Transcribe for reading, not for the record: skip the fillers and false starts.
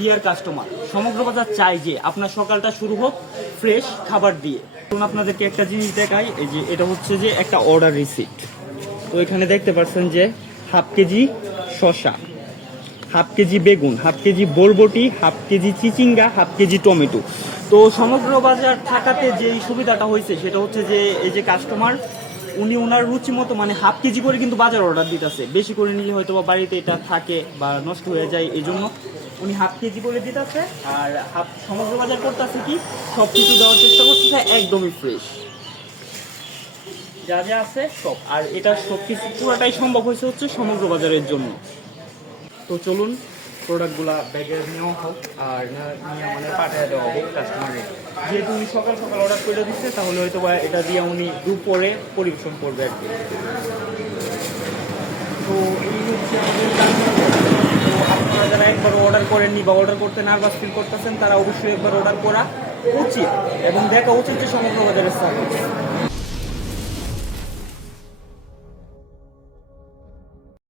Deer customer, সমগ্র বাজার চাই যে আপনার সকালটা শুরু হোক ফ্রেশ খাবার দিয়ে। এখন আপনাদেরকে একটা জিনিস দেখাই, এই যে এটা হচ্ছে যে একটা অর্ডার রিসিপ্ট। তো এখানে দেখতে পাচ্ছেন যে হাফ কেজি শসা, হাফ কেজি বেগুন, হাফ কেজি বরবটি, হাফ কেজি চিচিঙ্গা, হাফ কেজি টমেটো। তো সমগ্র বাজার থাকাতে যে সুবিধাটা হয়েছে সেটা হচ্ছে যে এই যে কাস্টমার উনি ওনার রুচি মতো মানে হাফ কেজি করে কিন্তু বাজার অর্ডার দিতেছে। বেশি করে নিলে হয়তো বা বাড়িতে এটা থাকে বা নষ্ট হয়ে যায়, এই জন্য উনি হাফ কেজি করে দিতেছে। আর হাফ সমগ্র বাজার করতেছে কি সব কিছু দেওয়ার চেষ্টা করতেছে একদমই ফ্রেশ, যা যা আছে সব। আর এটা সব কিছু পুরোটাই সম্ভব হয়েছে হচ্ছে সমগ্র বাজারের জন্য। তো চলুন প্রোডাক্টগুলা ব্যাগে নেওয়া হোক আর নিয়ে মানে পাঠিয়ে দেওয়া হোক কাস্টমারে। যেহেতু উনি সকাল সকাল অর্ডার করে দিচ্ছে তাহলে হয়তো বা এটা দিয়ে উনি দুপুরে পরিবেশন করবে আর কি। তো এই হচ্ছে আমাদের তো আপনারা যারা একবার অর্ডার করেননি বা অর্ডার করতে নার্ভাস ফিল করতেছেন তারা অবশ্যই একবার অর্ডার করা উচিত এবং দেখা উচিত যে সমগ্র বাজারের সার্ভিস।